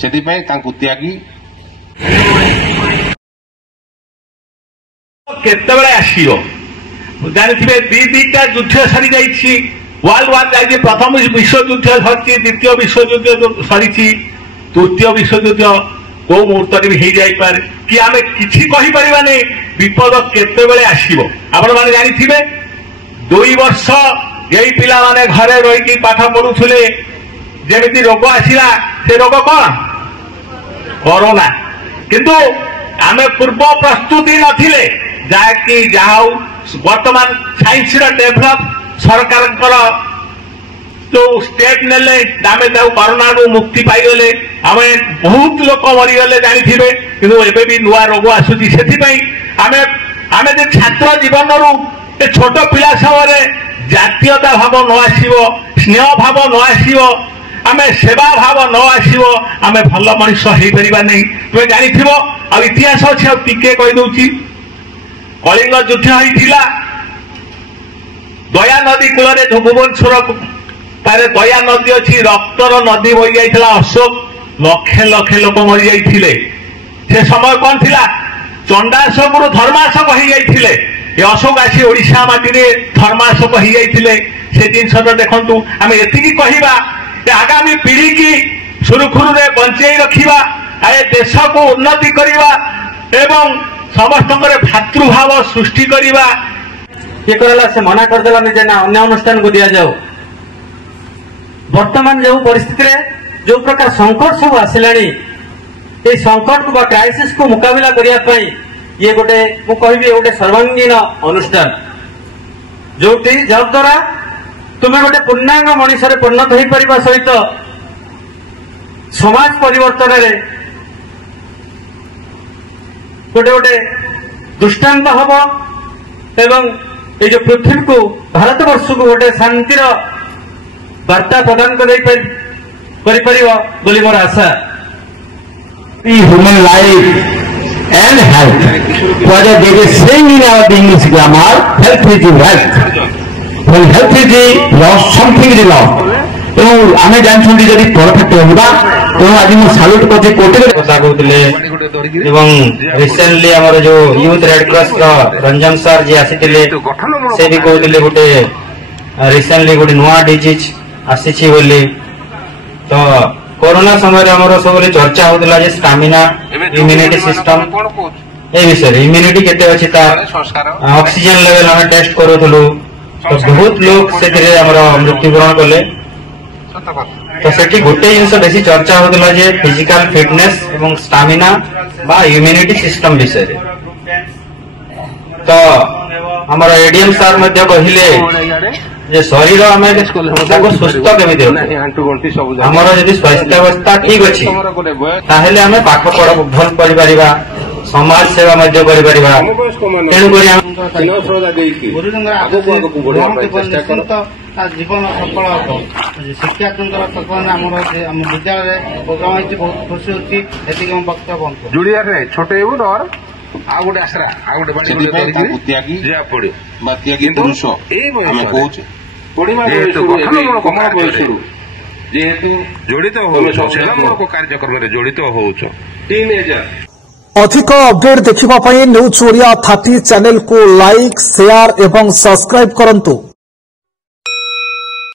ସେଥିପାଇଁ ତାଙ୍କୁ ତ୍ୟାଗୀ କେତେବେଳେ ଆସିବ ଜାଣିଥିବେ ଦିଟା ଯୁଦ୍ଧ ସରି ଯାଇଛି वर्ल्ड वार जाइए प्रथम विश्वयुद्ध सरी द्वितीय विश्वयुद्ध सरी तृतीय विश्वयुद्ध कौ मुहूर्त भी हो जाए कि आम कि विपद केतबेले आसो आपण मैंने जानी 2 वर्ष यही पिला माने घरे रही पाठ पढ़ुले जमी रोग आसला से रोग कौन कोरोना किंतु आम पूर्व प्रस्तुति नथिले जाकि जहाँ वर्तमान साइंस डेभलप सरकार जो स्टेप नेले आम कोरोना मुक्ति पाईगले आम बहुत लोक मरीगले जानी कि एबे भी नुआ रोग आसूची से आम छात्र जीवन रू छोट पिला समय जातीयता भाव न आसो स्नेह भाव न आसो आम सेवा भाव न आसो आम भल मनीष हो पार नहीं तुम जानी आ इतिहास अच्छे टिके कहीदे कलिंग युद्ध होता दया नदी कूल भुवनेश्वर तारे दया नदी अच्छी रक्तर नदी बही जाइए अशोक लक्षे लक्षे लोक मरी जाते से समय कौन थिला चंडाशोक रु धर्माशोक हो जाते अशोक आसी ओडिशा माटी धर्माशोक हो जाते से जिन देखु आम एति कहवा आगामी पीढ़ी की सुरुखुरु बंचे रखा ए देश को उन्नति करवा एवं समस्त भातृभाव सृष्टि करवा ये कहला से मना करदेला निजे ना अन्य अनुष्ठान को दिया जाओ वर्तमान जो परिस्थिति रे जो प्रकार संकट सब आसिलानी ये संकट को क्राइसिस को मुकाबला करिया पई ये गोटे मु कहबी गोटे सर्वांगीन अनुष्ठान जोटी जद्वारा तुमे गोटे पूर्णांग मनीष रे परिणत हो परिबा सहित समाज परिवर्तन रे गोटे गोटे दृष्टांत हम एवं ये जो पृथ्वी को भारत वर्ष को गोटे शांतिर वार्ता प्रदान कर मोर आशा human life and health was a very saying in our English grammar, health is wealth. When health is lost, something is lost. ତେଣୁ ଆମେ ଜାଣିଛନ୍ତି ଯଦି ପରଫେକ୍ଟ ରହିବା ତେଣୁ ଆଜି ମୁଁ ସାଲ୍ୟୁଟ କରୁଛି କୋଟିରେ କଥା କହୁଥିଲେ ଏବଂ ରିସେଣ୍ଟଲି ଆମର ଯୋଉ ୟୁଥ ରେଡ୍ କ୍ରସ୍ ର ରଞ୍ଜନ ସାର୍ ଯିଏ ଆସିଥିଲେ ସେ ବି କହୁଥିଲେ ଗୋଟେ ରିସେଣ୍ଟଲି ଗୋଟେ ନୂଆ ଡିଜିଜ୍ ଆସିଛି ବୋଲି ତ कोरोना समय आमर सब चर्चा होता है स्टामिना इम्यूनिटी सिस्टम ए विषय इम्यूनिटी केते अछि ता ऑक्सीजन लेवल हम टेस्ट करूथलु तो बहुत लोग से मृत्युवरण कले तो सेठी गोटे जिनस बेसी चर्चा होता है फिजिकल फिटनेस एवं स्टामिना बा इम्यूनिटी सिस्टम विषय तो हमर एडीएम सर मध्य कहिले जे शरीर आम सुस्थ केमी आमर जदि स्वास्थ्यावस्था ठीक अच्छी ताहेले आम पाठ पढ़ भल पढ़ी पारिबा समाज सेवा मध्य करि पारिबा तेणुक जीवन सफल शिक्षार्थी सफल विद्यालय प्रोग्राम बहुत खुशी होती वक्तव्य जुड़िया छोटे और आ गोटे आसरा आ गोटे त्यागी त्यागी पुरुष आम कौचे जेहेतु जड़ित हो कार्यक्रम जड़ित हो अधिक अपडेट देखिबा पई न्यूज ओडिया 30 चैनल को लाइक शेयर एवं सब्सक्राइब करंतु।